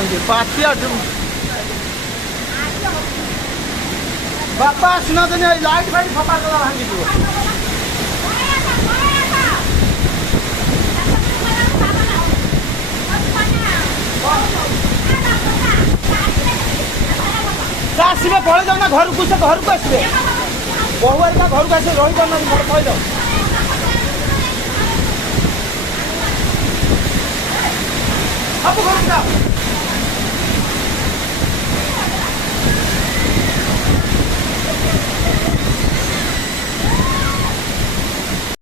ये पातिया बापा आसना तो नहीं लाइट फाइट फपा कला भांगी दियो आसबे पड़े जाओ ना घर को से घर को आसबे बहु का घर को आसे रही पाना मोर कह दो अब घर जाओ।